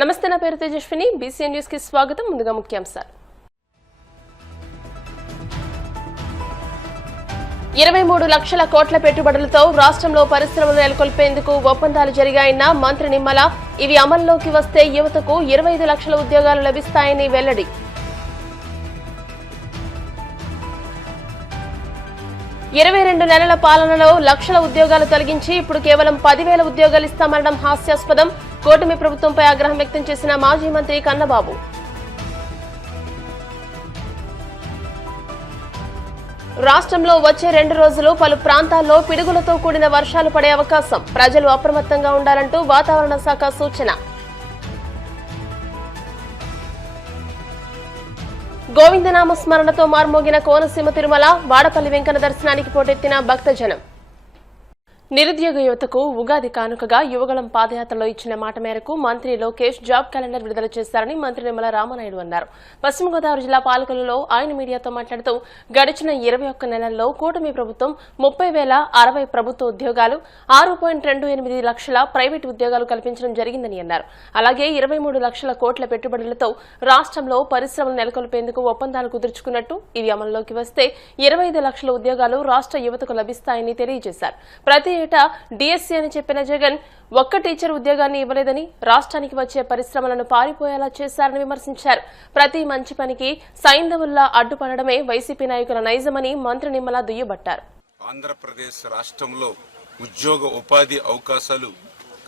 నమస్తే, నా పేరు తేజస్విని. బీసీఎన్ న్యూస్ కి స్వాగతం. ముందుగా ముఖ్యాంశాలు. 23 లక్షల కోట్ల పెట్టుబడులతో రాష్ట్రంలో పరిశ్రమలు నెలకొల్పేందుకు ఒప్పందాలు జరిగాయన్న మంత్రి నిమ్మల. ఇవి అమల్లోకి వస్తే యువతకు 25 లక్షల ఉద్యోగాలు లభిస్తాయని వెల్లడి. ఇరవై 22 నెలల పాలనలో లక్షల ఉద్యోగాలు తొలగించి ఇప్పుడు కేవలం 10,000 ఉద్యోగాలు ఇస్తామనడం హాస్యాస్పదం. కూటమి ప్రభుత్వంపై ఆగ్రహం వ్యక్తం చేసిన మాజీ మంత్రి కన్నబాబు. రాష్ట్రంలో వచ్చే 2 రోజులు పలు ప్రాంతాల్లో పిడుగులతో కూడిన వర్షాలు పడే అవకాశం. ప్రజలు అప్రమత్తంగా ఉండాలంటూ వాతావరణ శాఖ సూచన. గోవిందనామ స్మరణతో మార్మోగిన కోనసీమ తిరుమల. వాడపల్లి వెంకన్న దర్శనానికి పోటెత్తిన భక్తజనం. నిరుద్యోగ యువతకు ఉగాది కానుకగా యువగళం పాదయాత్రలో ఇచ్చిన మాట మేరకు మంత్రి లోకేష్ జాబ్ క్యాలెండర్ విడుదల చేశారని మంత్రి నిమ్మల రామనాయుడు అన్నారు. పశ్చిమ గోదావరి జిల్లా పాలకొల్లులో ఆయన మీడియాతో మాట్లాడుతూ గడిచిన 21 నెలల్లో కూటమి ప్రభుత్వం 30,060 ప్రభుత్వ ఉద్యోగాలు, 6.28 లక్షల ప్రైవేటు ఉద్యోగాలు కల్పించడం జరిగిందని అన్నారు. అలాగే 23 లక్షల కోట్ల పెట్టుబడులతో రాష్ట్రంలో పరిశ్రమలు నెలకొల్పేందుకు ఒప్పందాలు కుదుర్చుకున్నట్టు, ఇవి అమల్లోకి వస్తే 25 లక్షల ఉద్యోగాలు రాష్ట్ర యువతకు లభిస్తాయని తెలియజేశారు. ప్రతి ఏటా డిఎస్సీ అని చెప్పిన జగన్ ఒక్క టీచర్ ఉద్యోగాన్ని ఇవ్వలేదని, రాష్ట్రానికి వచ్చే పరిశ్రమలను పారిపోయేలా చేశారని విమర్శించారు. ప్రతి మంచి పనికి సైంధవుల్లా అడ్డుపడడమే వైసీపీ నాయకుల నైజమని మంత్రి నిమ్మల దుయ్యబట్టారు. ఆంధ్రప్రదేశ్ రాష్ట్రంలో ఉద్యోగ ఉపాధి అవకాశాలు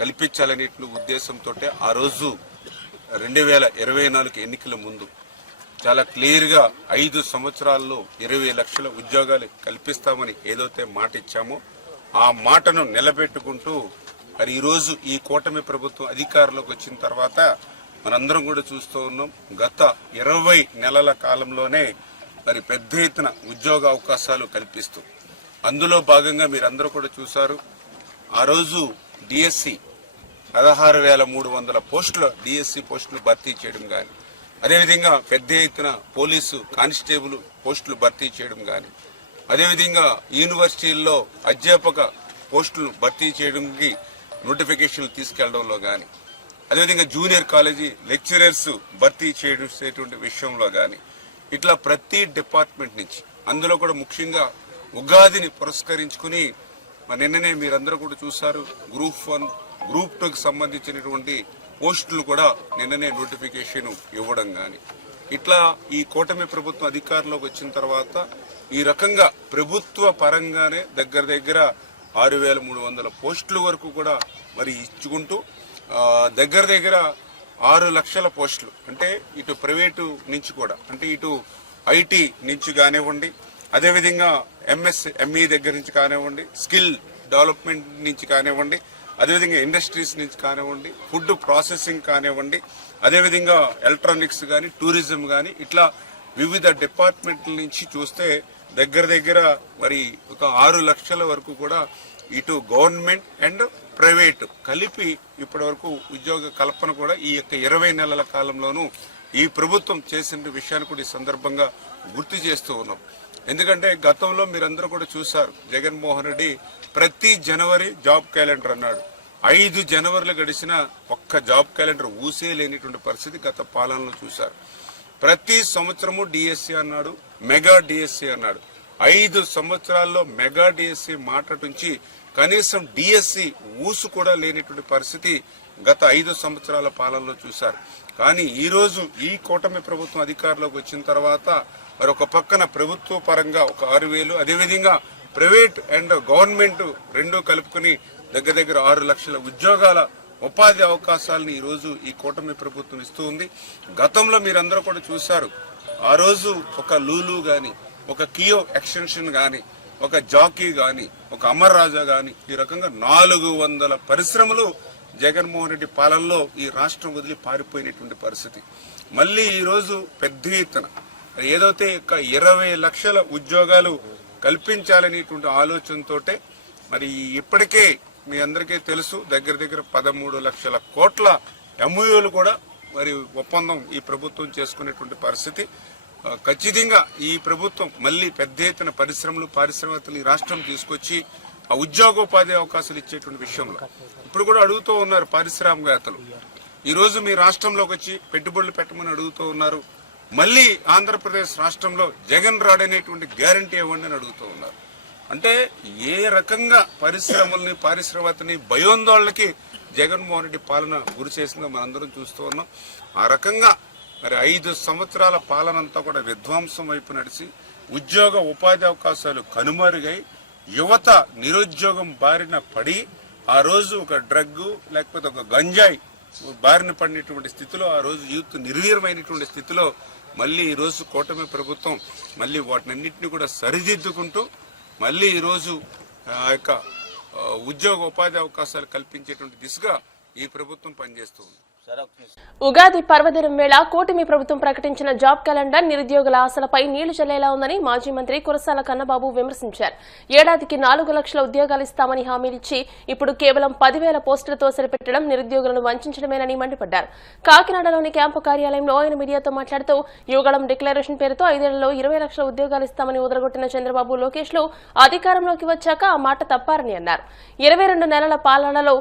కల్పించాలనే ఉద్దేశంతో ఆ రోజు 2024 ఎన్నికల ముందు చాలా క్లియర్ గా 5 సంవత్సరాల్లో 20 లక్షల ఉద్యోగాలు కల్పిస్తామని ఏదైతే మాట ఇచ్చామో ఆ మాటను నిలబెట్టుకుంటూ మరి ఈరోజు ఈ కూటమి ప్రభుత్వం అధికారంలోకి వచ్చిన తర్వాత మనందరం కూడా చూస్తూ ఉన్నాం. గత 20 నెలల కాలంలోనే మరి పెద్ద ఎత్తున ఉద్యోగ అవకాశాలు కల్పిస్తూ, అందులో భాగంగా మీరందరూ కూడా చూశారు. ఆ రోజు డిఎస్సి 16,300 పోస్టుల డిఎస్సి పోస్టులు భర్తీ చేయడం కానీ, అదేవిధంగా పెద్ద ఎత్తున పోలీసు కానిస్టేబుల్ పోస్టులు భర్తీ చేయడం కానీ, అదేవిధంగా యూనివర్సిటీల్లో అధ్యాపక పోస్టులు భర్తీ చేయడానికి నోటిఫికేషన్లు తీసుకెళ్లడంలో కానీ, అదేవిధంగా జూనియర్ కాలేజీ లెక్చరర్స్ భర్తీ చేసేటువంటి విషయంలో కానీ, ఇట్లా ప్రతి డిపార్ట్మెంట్ నుంచి, అందులో కూడా ముఖ్యంగా ఉగాదిని పురస్కరించుకుని నిన్ననే మీరందరూ కూడా చూశారు, గ్రూప్ 1, గ్రూప్ 2కి సంబంధించినటువంటి పోస్టులు కూడా నిన్ననే నోటిఫికేషన్ ఇవ్వడం కానీ, ఇట్లా ఈ కూటమి ప్రభుత్వం అధికారంలోకి వచ్చిన తర్వాత ఈ రకంగా ప్రభుత్వ పరంగానే దగ్గర 6,300 పోస్టుల వరకు కూడా మరి ఇచ్చుకుంటూ దగ్గర 6 లక్షల పోస్టులు, అంటే ఇటు ప్రైవేటు నుంచి కూడా, అంటే ఇటు ఐటీ నుంచి కానివ్వండి, అదేవిధంగా ఎంఎస్ఎంఈ దగ్గర నుంచి కానివ్వండి, స్కిల్ డెవలప్మెంట్ నుంచి కానివ్వండి, అదేవిధంగా ఇండస్ట్రీస్ నుంచి కానివ్వండి, ఫుడ్ ప్రాసెసింగ్ కానివ్వండి, అదేవిధంగా ఎలక్ట్రానిక్స్ కానీ, టూరిజం కానీ, ఇట్లా వివిధ డిపార్ట్మెంట్ల నుంచి చూస్తే దగ్గర మరి ఒక 6 లక్షల వరకు కూడా ఇటు గవర్నమెంట్ అండ్ ప్రైవేట్ కలిపి ఇప్పటి వరకు ఉద్యోగ కల్పన కూడా ఈ యొక్క 20 నెలల కాలంలోనూ ఈ ప్రభుత్వం చేసిన విషయాన్ని కూడా ఈ సందర్భంగా గుర్తు చేస్తూ ఉన్నాం. ఎందుకంటే గతంలో మీరందరూ కూడా చూశారు, జగన్మోహన్ రెడ్డి ప్రతి జనవరి జాబ్ క్యాలెండర్ అన్నాడు. 5 జనవరిలు గడిచిన ఒక్క జాబ్ క్యాలెండర్ ఊసే లేనిటువంటి పరిస్థితి గత పాలనలో చూశారు. ప్రతి సంవత్సరము డిఎస్సీ అన్నాడు, మెగా డిఎస్సీ అన్నాడు. 5 సంవత్సరాల్లో మెగా డిఎస్సీ మాట నుంచి కనీసం డిఎస్సీ ఊసు కూడా లేనిటువంటి పరిస్థితి గత 5 సంవత్సరాల పాలనలో చూశారు. కానీ ఈ రోజు ఈ కూటమి ప్రభుత్వం అధికారంలోకి వచ్చిన తర్వాత మరి ఒక పక్కన ప్రభుత్వ పరంగా ఒక 6,000, అదేవిధంగా ప్రైవేట్ అండ్ గవర్నమెంట్ రెండూ కలుపుకుని దగ్గర 6 లక్షల ఉద్యోగాల ఉపాధి అవకాశాలను ఈ రోజు ఈ కూటమి ప్రభుత్వం ఇస్తూ ఉంది. గతంలో మీరందరూ కూడా చూశారు, ఆ రోజు ఒక లూలు గాని, ఒక కియో ఎక్స్టెన్షన్ గాని, ఒక జాకీ గాని, ఒక అమర్ రాజా గాని, ఈ రకంగా 400 పరిశ్రమలు జగన్మోహన్ రెడ్డి పాలనలో ఈ రాష్ట్రం వదిలి పారిపోయినటువంటి పరిస్థితి. మళ్లీ ఈ రోజు పెద్ద ఎత్తున ఏదైతే 20 లక్షల ఉద్యోగాలు కల్పించాలనేటువంటి ఆలోచనతోటే మరి ఇప్పటికే మీ అందరికీ తెలుసు దగ్గర 13 లక్షల కోట్ల ఎంఓయూలు కూడా మరి ఒప్పందం ఈ ప్రభుత్వం చేసుకునేటువంటి పరిస్థితి. ఖచ్చితంగా ఈ ప్రభుత్వం మళ్లీ పెద్ద ఎత్తున పరిశ్రమలు పారిశ్రామికవేత్తలు ఈ రాష్ట్రం తీసుకొచ్చి ఆ ఉద్యోగోపాధి అవకాశాలు ఇచ్చేటువంటి విషయంలో ఇప్పుడు కూడా అడుగుతూ ఉన్నారు పారిశ్రామికవేత్తలు. ఈరోజు మీ రాష్ట్రంలోకి వచ్చి పెట్టుబడులు పెట్టమని అడుగుతూ ఉన్నారు. మళ్ళీ ఆంధ్రప్రదేశ్ రాష్ట్రంలో జగన్ రాడనేటువంటి గ్యారంటీ ఇవ్వండి అని అడుగుతూ ఉన్నారు. అంటే ఏ రకంగా పరిశ్రమల్ని పారిశ్రామికతని భయోందోళనకి జగన్మోహన్ రెడ్డి పాలన గురి చేసిందో మనందరం చూస్తూ ఉన్నాం. ఆ రకంగా మరి 5 సంవత్సరాల పాలన అంతా కూడా విధ్వంసం వైపు నడిచి ఉద్యోగ ఉపాధి అవకాశాలు కనుమరుగై యువత నిరుద్యోగం బారిన పడి ఆ రోజు ఒక డ్రగ్ లేకపోతే ఒక గంజాయి బారిన పడినటువంటి స్థితిలో ఆ రోజు యూత్ నిర్వీర్యమైనటువంటి స్థితిలో మళ్ళీ ఈ రోజు కూటమి ప్రభుత్వం మళ్ళీ వాటినన్నింటినీ కూడా సరిదిద్దుకుంటూ మళ్ళీ ఈరోజు ఆ యొక్క ఉద్యోగ ఉపాధి అవకాశాలు కల్పించేటువంటి దిశగా ఈ ప్రభుత్వం పనిచేస్తుంది. ఉగాది పర్వదినం వేళ కూటమి ప్రభుత్వం ప్రకటించిన జాబ్ క్యాలెండర్ నిరుద్యోగుల ఆశలపై నీళ్లు చల్లేలా ఉందని మాజీ మంత్రి కురసాల కన్నబాబు విమర్శించారు. ఏడాదికి 4 లక్షల ఉద్యోగాలు ఇస్తామని హామీలిచ్చి ఇప్పుడు కేవలం 10,000 పోస్టులతో సరిపెట్టడం నిరుద్యోగులను వంచడమేనని మండిపడ్డారు. కాకినాడలోని క్యాంపు కార్యాలయంలో ఆయన మీడియాతో మాట్లాడుతూ యువగళం డిక్లరేషన్ పేరుతో 5 ఏళ్లలో 20 లక్షల ఉద్యోగాలు ఇస్తామని ఉదరగొట్టిన చంద్రబాబు లోకేష్లు అధికారంలోకి వచ్చాక ఆ మాట తప్పారని అన్నారు. 22 నెలల పాలనలో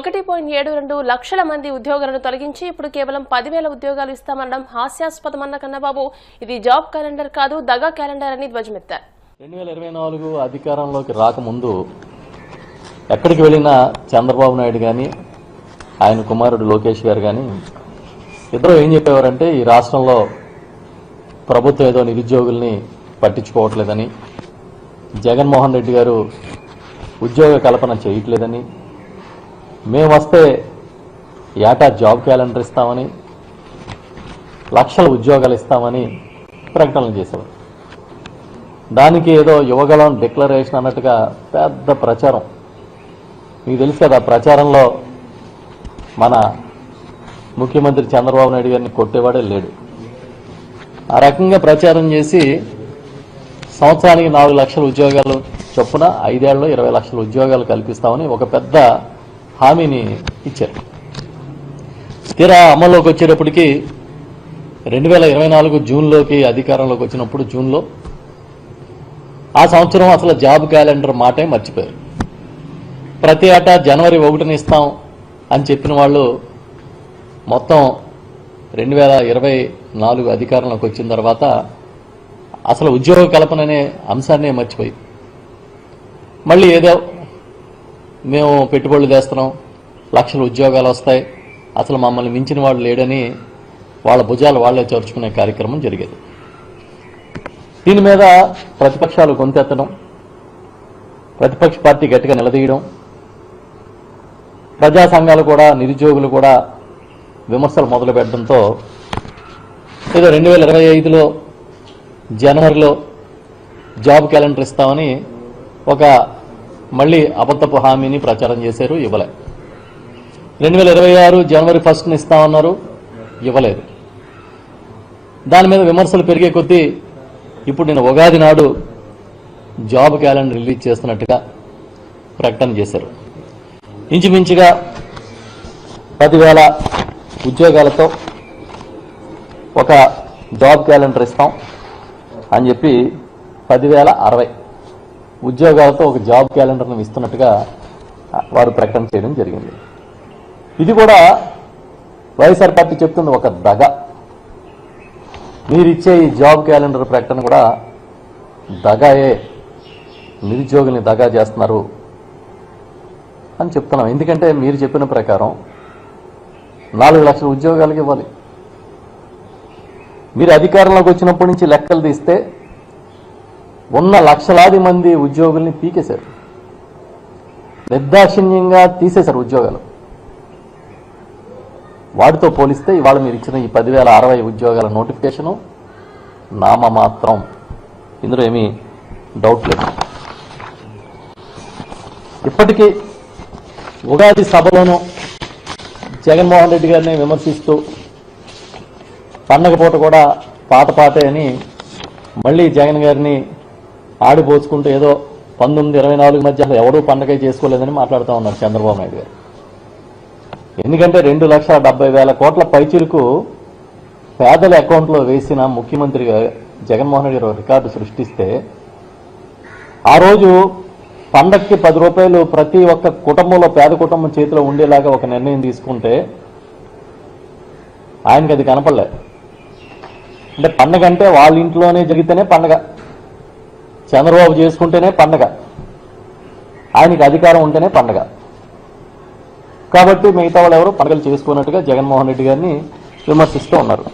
1.72 లక్షల మంది ఉద్యోగులను తొలగించి ఇప్పుడు కేవలం 10,000 ఉద్యోగాలు ఇస్తామనడం హాస్యాస్పదమన్న కన్నబాబు ఇది జాబ్ క్యాలెండర్ కాదు దగా క్యాలెండర్ అని ధ్వజమెత్తారు. 2024 అధికారంలోకి రాకముందు ఎక్కడికి వెళ్ళినా చంద్రబాబు నాయుడు కానీ ఆయన కుమారుడు లోకేష్ గారు కానీ ఇద్దరు ఏం చెప్పేవారంటే ఈ రాష్ట్రంలో ప్రభుత్వం ఏదో నిరుద్యోగుల్ని పట్టించుకోవట్లేదని, జగన్మోహన్ రెడ్డి గారు ఉద్యోగ కల్పన చేయట్లేదని, మేము వస్తే ఏటా జాబ్ క్యాలెండర్ ఇస్తామని, లక్షల ఉద్యోగాలు ఇస్తామని ప్రకటనలు చేశారు. దానికి ఏదో యువగళం డిక్లరేషన్ అన్నట్టుగా పెద్ద ప్రచారం. మీకు తెలుసు కదా, ప్రచారంలో మన ముఖ్యమంత్రి చంద్రబాబు నాయుడు గారిని కొట్టేవాడే లేడు. ఆ రకంగా ప్రచారం చేసి సంవత్సరానికి 4 లక్షల ఉద్యోగాలు చొప్పున 5 ఏళ్లలో 20 లక్షల ఉద్యోగాలు కల్పిస్తామని ఒక పెద్ద హామీని ఇచ్చారు. తీరా అమల్లోకి వచ్చేటప్పటికి 2024 జూన్లోకి అధికారంలోకి వచ్చినప్పుడు జూన్లో ఆ సంవత్సరం అసలు జాబ్ క్యాలెండర్ మాటే మర్చిపోయారు. ప్రతి ఏటా జనవరి 1న ఇస్తాం అని చెప్పిన వాళ్ళు మొత్తం 2024 అధికారంలోకి వచ్చిన తర్వాత అసలు ఉద్యోగ కల్పన అనే అంశాన్నే మర్చిపోయి మళ్ళీ ఏదో మేము పెట్టుబడులు చేస్తున్నాం, లక్షల ఉద్యోగాలు వస్తాయి, అసలు మమ్మల్ని మించిన వాళ్ళు లేడని వాళ్ళ భుజాలు వాళ్లే చేర్చుకునే కార్యక్రమం జరిగేది. దీని మీద ప్రతిపక్షాలు గొంతెత్తడం, ప్రతిపక్ష పార్టీ గట్టిగా నిలదీయడం, ప్రజా సంఘాలు కూడా నిరుద్యోగులు కూడా విమర్శలు మొదలు పెట్టడంతో ఏదో 2025లో జనవరిలో జాబ్ క్యాలెండర్ ఇస్తామని ఒక మళ్ళీ అబద్ధపు హామీని ప్రచారం చేశారు, ఇవ్వలే. 2026 జనవరి 1న ఇస్తామన్నారు, ఇవ్వలేదు. దాని మీద విమర్శలు పెరిగే కొద్దీ ఇప్పుడు నేను ఉగాది నాడు జాబ్ క్యాలెండర్ రిలీజ్ చేస్తున్నట్టుగా ప్రకటన చేశారు. ఇంచుమించుగా 10,000 ఉద్యోగాలతో ఒక జాబ్ క్యాలెండర్ ఇస్తాం అని చెప్పి 10,060 ఉద్యోగాలతో ఒక జాబ్ క్యాలెండర్ను ఇస్తున్నట్టుగా వారు ప్రకటన చేయడం జరిగింది. ఇది కూడా వైఎస్ఆర్ పార్టీ చెప్తుంది ఒక దగ. మీరిచ్చే ఈ జాబ్ క్యాలెండర్ ప్రకటన కూడా దగాయే, నిరుద్యోగుల్ని దగా చేస్తున్నారు అని చెప్తున్నాం. ఎందుకంటే మీరు చెప్పిన ప్రకారం 4 లక్షల ఉద్యోగాలకు ఇవ్వాలి. మీరు అధికారంలోకి వచ్చినప్పటి నుంచి లెక్కలు తీస్తే ఉన్న లక్షలాది మంది ఉద్యోగుల్ని పీకేశారు, నిర్దాక్షిణ్యంగా తీసేశారు ఉద్యోగాలు. వాటితో పోలిస్తే ఇవాళ మీరు ఇచ్చిన ఈ 10,060 ఉద్యోగాల నోటిఫికేషను నామమాత్రం, ఇందులో ఏమీ డౌట్ లేదు. ఇప్పటికీ ఉగాది సభలోనూ జగన్మోహన్ రెడ్డి గారిని విమర్శిస్తూ పండగ పూట కూడా పాటే అని మళ్ళీ జగన్ గారిని ఆడిపోచుకుంటూ ఏదో 1924 మధ్య అసలు ఎవరూ పండగ చేసుకోలేదని మాట్లాడుతూ ఉన్నారు చంద్రబాబు నాయుడు గారు. ఎందుకంటే 2,70,000 కోట్ల పైచిలకు పేదల అకౌంట్లో వేసిన ముఖ్యమంత్రిగా జగన్మోహన్ రెడ్డి గారు రికార్డు సృష్టిస్తే ఆ రోజు పండక్కి 10 రూపాయలు ప్రతి ఒక్క కుటుంబంలో పేద కుటుంబం చేతిలో ఉండేలాగా ఒక నిర్ణయం తీసుకుంటే ఆయనకి అది కనపడలే. అంటే పండగ అంటే వాళ్ళ ఇంట్లోనే జరిగితేనే పండగ, చంద్రబాబు చేసుకుంటేనే పండగ, ఆయనకి అధికారం ఉంటేనే పండగ. కాబట్టి మిగతా వాళ్ళు ఎవరు పండుగలు చేసుకున్నట్టుగా జగన్మోహన్ రెడ్డి గారిని విమర్శిస్తూ ఉన్నారు.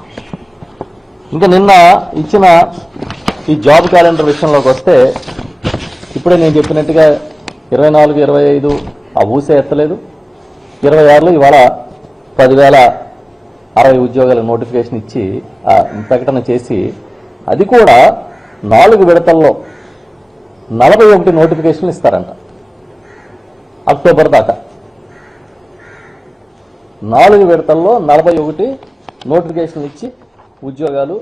ఇంకా నిన్న ఇచ్చిన ఈ జాబ్ క్యాలెండర్ విషయంలోకి వస్తే, ఇప్పుడే నేను చెప్పినట్టుగా 24, 25 ఆ ఊసే ఎత్తలేదు. 26లో ఇవాళ 10,060 ఉద్యోగాల నోటిఫికేషన్ ఇచ్చి ప్రకటన చేసి, అది కూడా 4 విడతల్లో 41 నోటిఫికేషన్లు ఇస్తారంట అక్టోబర్ దాకా. 4 విడతల్లో 41 నోటిఫికేషన్లు ఇచ్చి ఉద్యోగాలు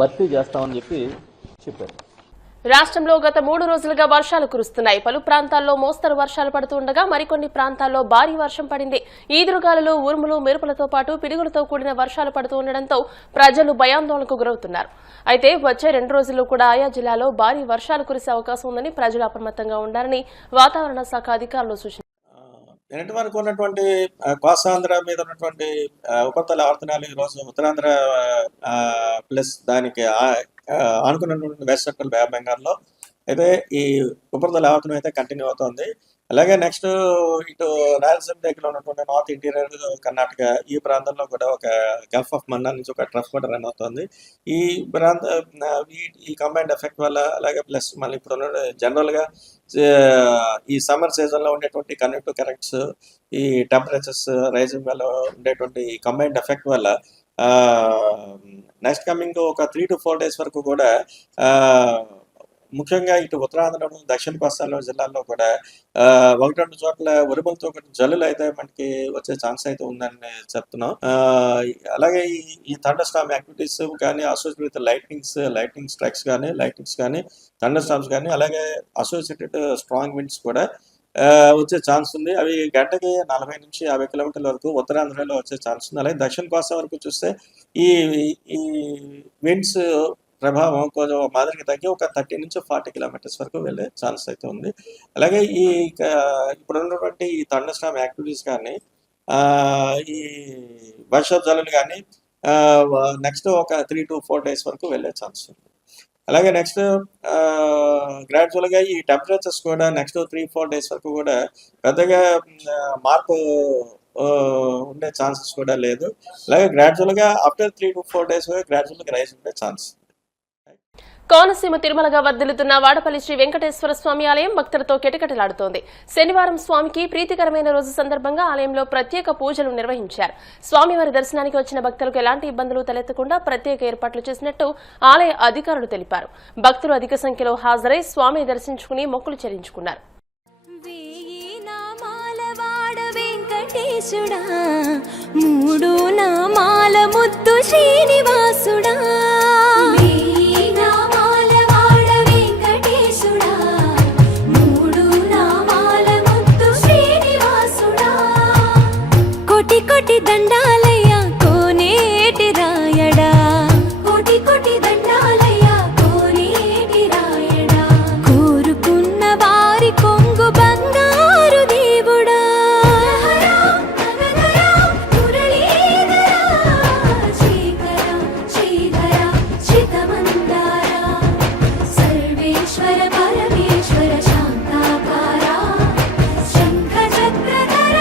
భర్తీ చేస్తామని చెప్పారు. రాష్ట్రంలో గత 3 రోజులుగా వర్షాలు కురుస్తున్నాయి. పలు ప్రాంతాల్లో మోస్తరు వర్షాలు పడుతుండగా మరికొన్ని ప్రాంతాల్లో భారీ వర్షం పడింది. ఈదురుగాలులు, ఉరుములు, మెరుపులతో పాటు పిడుగులతో కూడిన వర్షాలు పడుతూ ఉండడంతో ప్రజలు భయాందోళనకు గురవుతున్నారు. అయితే వచ్చే 2 రోజుల్లో కూడా ఆయా జిల్లాలో భారీ వర్షాలు కురిసే అవకాశం ఉందని ప్రజలు అప్రమత్తంగా ఉండాలని వాతావరణ శాఖ అధికారులు సూచించారు. నిన్నటి వరకు ఉన్నటువంటి కోస్తాంధ్ర మీద ఉన్నటువంటి ఉపరితల ఆవర్తనాలు ఈరోజు ఉత్తరాంధ్ర ప్లస్ దానికి ఆనుకున్నటువంటి వెస్ట్ సెంట్రల్ బే ఆఫ్ బెంగాల్లో అయితే ఈ ఉపరితల ఆవర్తనం అయితే కంటిన్యూ అవుతుంది. అలాగే నెక్స్ట్ ఇటు రాయలసీమ దగ్గర ఉన్నటువంటి నార్త్ ఇంటీరియర్ కర్ణాటక ఈ ప్రాంతంలో కూడా ఒక గల్ఫ్ ఆఫ్ మన్నార్ నుంచి ఒక ట్రఫ్ కూడా రన్ అవుతుంది. ఈ ఈ కంబైన్డ్ ఎఫెక్ట్ వల్ల, అలాగే ప్లస్ మళ్ళీ ఇప్పుడు జనరల్గా ఈ సమ్మర్ సీజన్లో ఉండేటువంటి కన్వెక్టివ్ కరెంట్స్, ఈ టెంపరేచర్స్ రైజింగ్ వల్ల ఉండేటువంటి ఈ కంబైన్డ్ ఎఫెక్ట్ వల్ల నెక్స్ట్ కమింగ్ ఒక 3 to 4 days వరకు కూడా ముఖ్యంగా ఇటు ఉత్తరాంధ్రలో, దక్షిణ కోస్తాలో జిల్లాల్లో కూడా 1-2 చోట్ల ఉరుములతో జల్లులు అయితే మనకి వచ్చే ఛాన్స్ అయితే ఉందని చెప్తున్నాం. అలాగే ఈ థండర్ స్టార్మ్ యాక్టివిటీస్ కానీ అసోసియేటెడ్ లైట్నింగ్ స్ట్రైక్స్ కానీ థండర్ స్టార్మ్స్ కానీ అలాగే అసోసియేటెడ్ స్ట్రాంగ్ విండ్స్ కూడా వచ్చే ఛాన్స్ ఉంది. అవి గంటకి 40 నుంచి 50 కిలోమీటర్ల వరకు ఉత్తరాంధ్రలో వచ్చే ఛాన్స్ ఉంది. అలాగే దక్షిణ కోస్తా వరకు చూస్తే ఈ విండ్స్ ప్రభావం కొంచెం మాదిరికి తగ్గి ఒక 30 నుంచి 40 కిలోమీటర్స్ వరకు వెళ్ళే ఛాన్స్ అయితే ఉంది. అలాగే ఇప్పుడు ఉన్నటువంటి ఈ థండర్ స్టార్మ్ యాక్టివిటీస్ కానీ ఈ వర్షపు జల్లులు కానీ నెక్స్ట్ ఒక 3 to 4 days వరకు వెళ్ళే ఛాన్స్ ఉంది. అలాగే నెక్స్ట్ గ్రాడ్యువల్గా ఈ టెంపరేచర్స్ కూడా నెక్స్ట్ 3-4 days వరకు కూడా పెద్దగా మార్పు ఉండే ఛాన్సెస్ కూడా లేదు. అలాగే గ్రాడ్యువల్గా ఆఫ్టర్ 3 to 4 days గ్రాడ్యువల్గా రైజ్ ఉండే ఛాన్స్. కోనసీమ తిరుమలగా వర్ధిల్లుతున్న వాడపల్లి శ్రీ వెంకటేశ్వర స్వామి ఆలయం భక్తులతో కిటకిటలాడుతోంది. శనివారం స్వామికి ప్రీతికరమైన రోజు సందర్భంగా ఆలయంలో ప్రత్యేక పూజలు నిర్వహించారు. స్వామివారి దర్శనానికి వచ్చిన భక్తులకు ఎలాంటి ఇబ్బందులు తలెత్తకుండా ప్రత్యేక ఏర్పాట్లు చేసినట్టు ఆలయ అధికారులు తెలిపారు. భక్తులు అధిక సంఖ్యలో హాజరై స్వామిని దర్శించుకుని మొక్కులు చెల్లించుకున్నారు. మూడు నామాల ముద్దు శ్రీనివాసుడా, కోటి కోటి దండాలయ్యా కోనేటి రాయడా, కోటి కోటి దండాలయ్యా కోనేటి రాయడా, కోరుకున్న వారి కొంగు బంగారు దేవుడా, సర్వేశ్వర పరమేశ్వర శాంతాకార శంఖ చక్రధర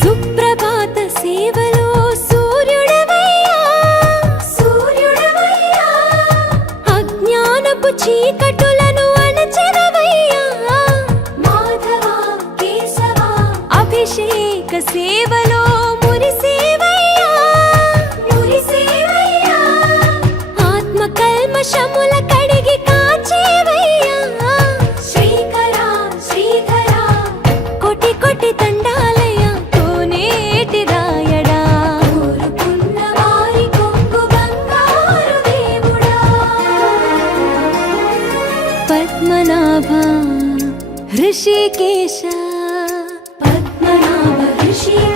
సుప్రభాత సేవలో సూర్యుడవయ్యా, అజ్ఞానపు చీకటులను అణచెదవయ్యా, మాధవ కేశవ అభిషేక సేవలో మురిసేవయ్యా, ఆత్మ కల్మషముల కడిగి కాచేవయ్యా, శ్రీధర కోటి కోటి దండాలయ్యా కోనేటి రాయడా, కోరుకున్న వారి కొంగు బంగారు దేవుడా, పద్మనాభ ఋషికేశ, పద్మనాభ ఋషికేశ.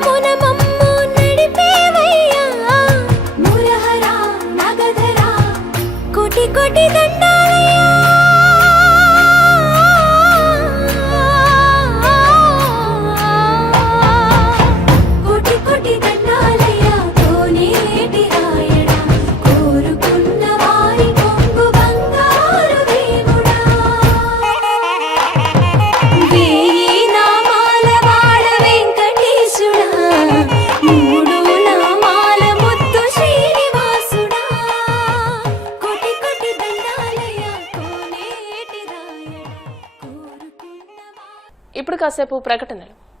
మార్గమున మమ్ము నడిపేవయ్యా మురహరా నగధరా కోటి కోటి దండాలయ్యా కోటి కోటి దండాలయ్యా కోనేటి రాయడా కోరుకున్న వారి కొంగు బంగారు దేవుడా వేయి నామాల వాడ వెంకటేశుడా మూడు నామాల ముత్తు శ్రీనివాసుడా కోటి కోటి దండాలయ్యా కోనేటి రాయడా కోరుకున్న ఇప్పుడు కాసేపు ప్రకటనలు.